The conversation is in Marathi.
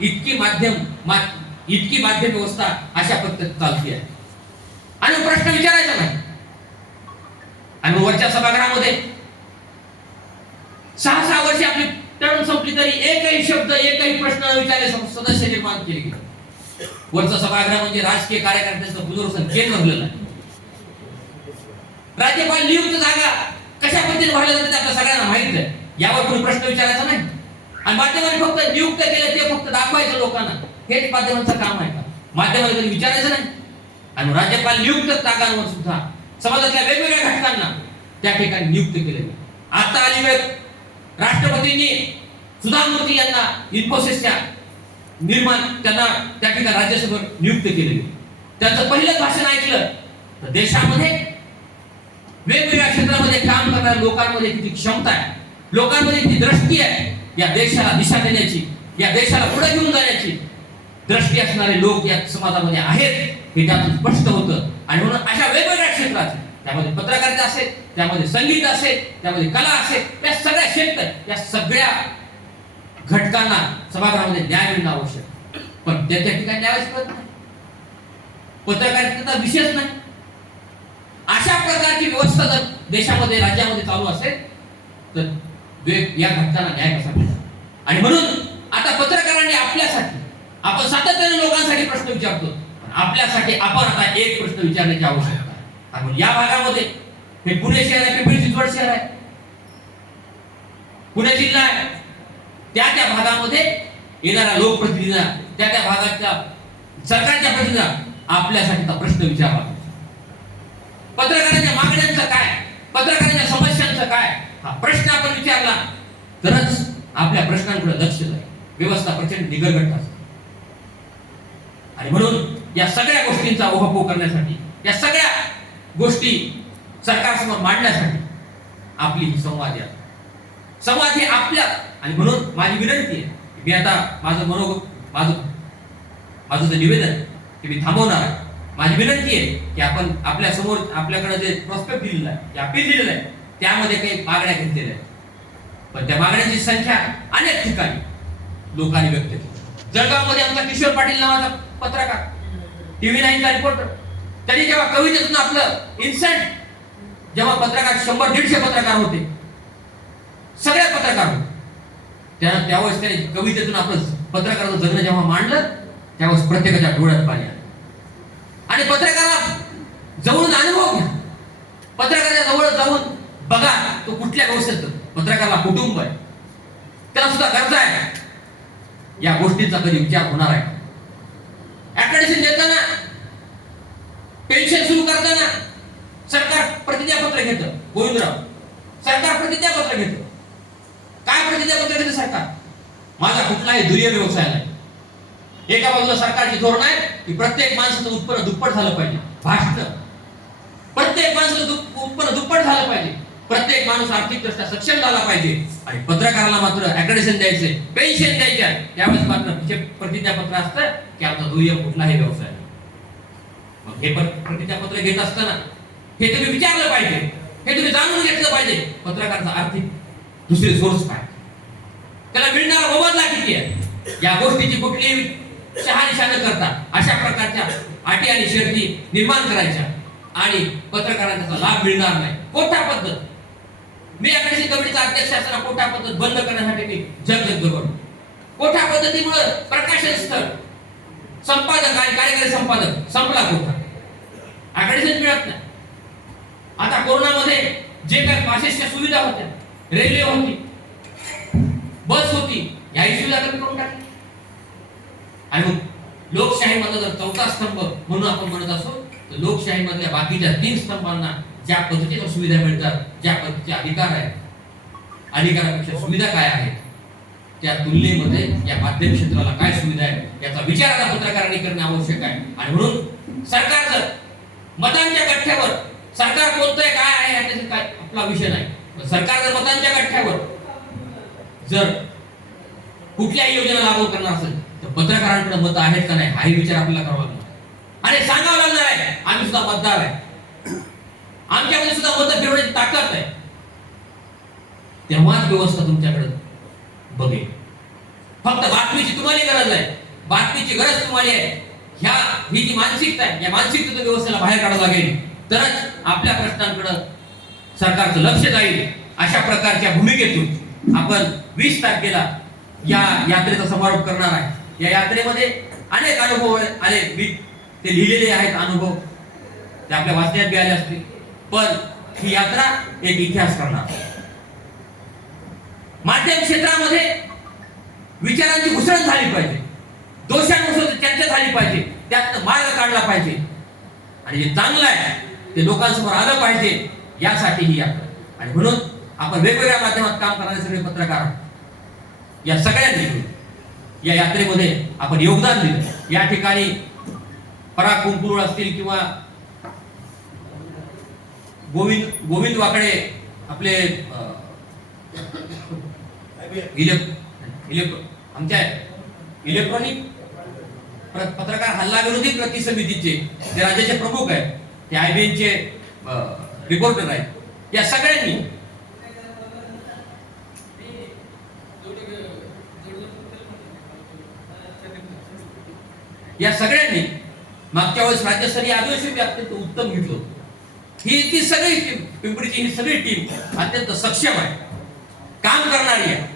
इतकी माध्यम मा- इतकी माध्यम व्यवस्था अशा पद्धतीत चालती आहे. आणि प्रश्न विचारायचा नाही. आणि वरच्या सभागृहामध्ये सहा सहा वर्षे आपली टर्म संपली तरी एकही शब्द एकही प्रश्न विचारले सदस्य निर्माण केले गेले. वरचं सभागृह म्हणजे राजकीय कार्यकर्त्यांचं पुनर्वसन केंद्र भरलेलं आहे. राज्यपाल नियुक्त जागा कशा पद्धतीने भरल्या जाते आपल्या सगळ्यांना माहीत आहे. यावर कोणी प्रश्न विचारायचा नाही. आणि माध्यमांनी फक्त नियुक्त केलं ते फक्त दाखवायचं लोकांना. हेच माध्यमांचं काम आहे. का माध्यमांनी कधी विचारायचं नाही. आणि राज्यपाल नियुक्त जागांवर सुद्धा समाजातल्या वेगवेगळ्या घटकांना त्या ठिकाणी नियुक्त केले. आता अलिवेळ राष्ट्रपतींनी सुधा मूर्ती यांना इन्फोसिसच्या निर्माण त्यांना त्या ठिकाणी राज्यसभेवर नियुक्त केले त्यांचं पहिलं भाषण ऐकलं. तर देशामध्ये वेगवेगळ्या क्षेत्रामध्ये काम करणाऱ्या लोकांमध्ये किती क्षमता आहे. लोकांमध्ये किती दृष्टी आहे. या देशाला दिशा देण्याची या देशाला पुढे घेऊन जाण्याची दृष्टी असणारे लोक या समाजामध्ये आहेत हे त्यातून स्पष्ट होतं. आणि म्हणून अशा वेगवेगळ्या क्षेत्रात त्यामध्ये पत्रकारिता असेल त्यामध्ये संगीत असेल त्यामध्ये कला असेल या सगळ्या क्षेत्र या सगळ्या घटकांना सभागृहामध्ये न्याय मिळणं आवश्यक. पण त्या त्या ठिकाणी न्यायच मिळत नाही. पत्रकारितेचा विषयच नाही. अशा प्रकारची व्यवस्था जर देशामध्ये राज्यामध्ये चालू असेल तर या घटकाला न्याय कसा मिळणार आणि म्हणून आता पत्रकारांनी आपल्यासाठी आपण सातत्याने लोकांसाठी प्रश्न विचारतो आपल्यासाठी आपण आता एक प्रश्न विचारण्याची आवश्यकता आहे. या भागामध्ये हे पुणे शहर आहे पिंपरी चिंचवड शहर आहे. पुणे जिल्हा आहे. त्या त्या भागामध्ये येणाऱ्या लोकप्रतिनिधींना त्या त्या भागाच्या सरकारच्या प्रतिनिधींना आपल्यासाठी प्रश्न विचारावा पत्रकारांच्या मागण्यांचं काय? पत्रकारांच्या समस्यांचं काय? हा प्रश्न आपण विचारला तरच आपल्या प्रश्नांकडे लक्ष जाईल. व्यवस्था प्रचंड निगरगट असते. आणि म्हणून या सगळ्या गोष्टींचा ओहापोह करण्यासाठी या सगळ्या गोष्टी सरकारसमोर मांडण्यासाठी आपली ही संवाद या संवाद हे आपल्या आणि म्हणून माझी विनंती आहे मी आता माझं मनोग माझं माझं जे निवेदन आहे, ते मी थांबवणार आहे. माझी विनंती आहे की आपण आपल्यासमोर आपल्याकडे जे प्रॉस्पेक्ट दिलेलं आहे जे अपील दिलेलं आहे त्यामध्ये काही मागण्या घेतलेल्या आहेत. पण त्या मागण्यांची संख्या अनेक ठिकाणी लोकांनी व्यक्त केली. जळगावमध्ये आमचा किशोर पाटील नावाचा पत्रकार टीव्ही नाईनचा रिपोर्टर त्यांनी जेव्हा कवितेतून आपलं इन्सेंट जेव्हा पत्रकार शंभर दीडशे पत्रकार होते सगळ्या पत्रकार होते. त्या त्यावेळेस त्याने कवितेतून आपलं पत्रकाराचं जगणं जेव्हा मांडलं त्यावेळेस प्रत्येकाच्या डोळ्यात पाणी आलं. आणि पत्रकाराला जवळून अनुभव घ्या. पत्रकाराच्या जवळ जाऊन बघा तो कुठल्या व्यवस्थेत पत्रकाराला कुटुंब आहे. त्याला सुद्धा गरज आहे. या गोष्टींचा कधी विचार होणार आहे. ऍक्रेडिशन देताना पेन्शन सुरू करताना सरकार प्रतिज्ञापत्र घेतं. गोविंदराव सरकार प्रतिज्ञापत्र घेतं. काय प्रतिज्ञापत्र घेतं सरकार? माझा कुठलाही दुय्यम व्यवसाय नाही. एका बाजूला सरकारची धोरण आहे की प्रत्येक माणसाचं उत्पन्न दुप्पट झालं पाहिजे. भाषण प्रत्येक माणसाचं उत्पन्न दुप्पट झालं पाहिजे. प्रत्येक माणूस आर्थिकदृष्ट्या सक्षम झाला पाहिजे. आणि पत्रकाराला मात्र अकॅडेशन द्यायचे पेन्शन द्यायचे. त्यावेळेस मात्र प्रतिज्ञापत्र असतं की आमचा दुय्यम कुठलाही व्यवसाय? मग हे पण प्रतिज्ञापत्र घेत असताना हे तुम्ही विचारलं पाहिजे. हे तुम्ही जाणून घेतलं पाहिजे. पत्रकाराचा आर्थिक दुसरे सोर्स काय? त्याला मिळणारा मोबदला किती आहे? या गोष्टीची कुठलीही शहानिशा न करता अशा प्रकारच्या अटी आणि शर्ती निर्माण करायच्या. आणि पत्रकारांना त्याचा लाभ मिळणार नाही. कोणत्या पद्धत मी याकडे कमिटीचा अध्यक्ष असताना कोठा पद्धत बंद करण्यासाठी मी जग बरोबर कोठा पद्धतीमुळे प्रकाशन स्थळ संपादक आणि कार्यकारी संपादक संपला कोठा आकडेच मिळत नाही. आता कोरोनामध्ये जे काही पासेसच्या सुविधा होत्या रेल्वे होती बस होती याही सुविधा कमी करून टाकली. आणि मग लोकशाहीमध्ये जर चौथा स्तंभ म्हणून आपण म्हणत असो तर लोकशाहीमधल्या बाकीच्या तीन स्तंभांना ज्या पद्धतीच्या सुविधा मिळतात ज्या पद्धतीचे अधिकार आहेत अधिकारापेक्षा सुविधा काय आहेत त्या तुलनेमध्ये या माध्यम क्षेत्राला काय सुविधा आहे याचा विचार आता पत्रकारांनी करणे आवश्यक आहे. आणि म्हणून सरकार जर मतांच्या गठ्ठ्यावर सरकार कोणतंय काय आहे याच्याशी काय आपला विषय नाही. पण सरकार जर मतांच्या गठ्ठ्यावर जर कुठल्याही योजना लागू करणार असेल तर पत्रकारांकडे मत आहेत का नाही हाही विचार आपल्याला करावा लागणार. आणि सांगावं लागणार आहे आम्ही सुद्धा मतदार आहे. आमच्यामध्ये सुद्धा मत फिरवण्याची ताकद आहे. तेव्हाच व्यवस्था तुमच्याकडे बघेल फक्त बातमीची तुम्हाला गरज आहे बातमीची गरज तुम्हाला आहे. ह्या ही जी मानसिकता आहे या मानसिकतेतून व्यवस्थेला बाहेर काढावं लागेल. तरच आपल्या प्रश्नांकडे सरकारचं लक्ष जाईल. अशा प्रकारच्या भूमिकेतून आपण वीस तारखेला या यात्रेचा समारोप करणार आहे. या यात्रेमध्ये अनेक अनुभव आले. मी ते लिहिलेले आहेत अनुभव. ते आपल्या वाचण्यात बी आले असतील. पण ही यात्रा एक इतिहास करणार. माध्यम क्षेत्रामध्ये विचारांची घुसळण झाली पाहिजे. दोषांपासून चर्चा झाली पाहिजे. त्यात मार्ग काढला पाहिजे. आणि जे चांगलं आहे ते लोकांसमोर आलं पाहिजे यासाठी ही यात्रा. आणि म्हणून आपण वेगवेगळ्या माध्यमात काम करणारे सगळे पत्रकार या सगळ्यांनी या यात्रेमध्ये आपण योगदान दिलं. या ठिकाणी पराग कुंकुरुळ असतील किंवा गोविंद गोविंद वाकडे आपले अं, आमच्या इलेक्ट्रॉनिक पत्रकार हल्ला विरोधी कृती समितीचे ते राज्याचे प्रमुख आहेत ते आय बी एनचे रिपोर्टर आहेत या सगळ्यांनी या सगळ्यांनी मागच्या वेळेस राज्यस्तरीय अधिवेशन बी उत्तम घेतलं होतं. ही ती सगळी टीम पिंपरीची ही सगळी टीम अत्यंत सक्षम आहे. काम करणारी आहे.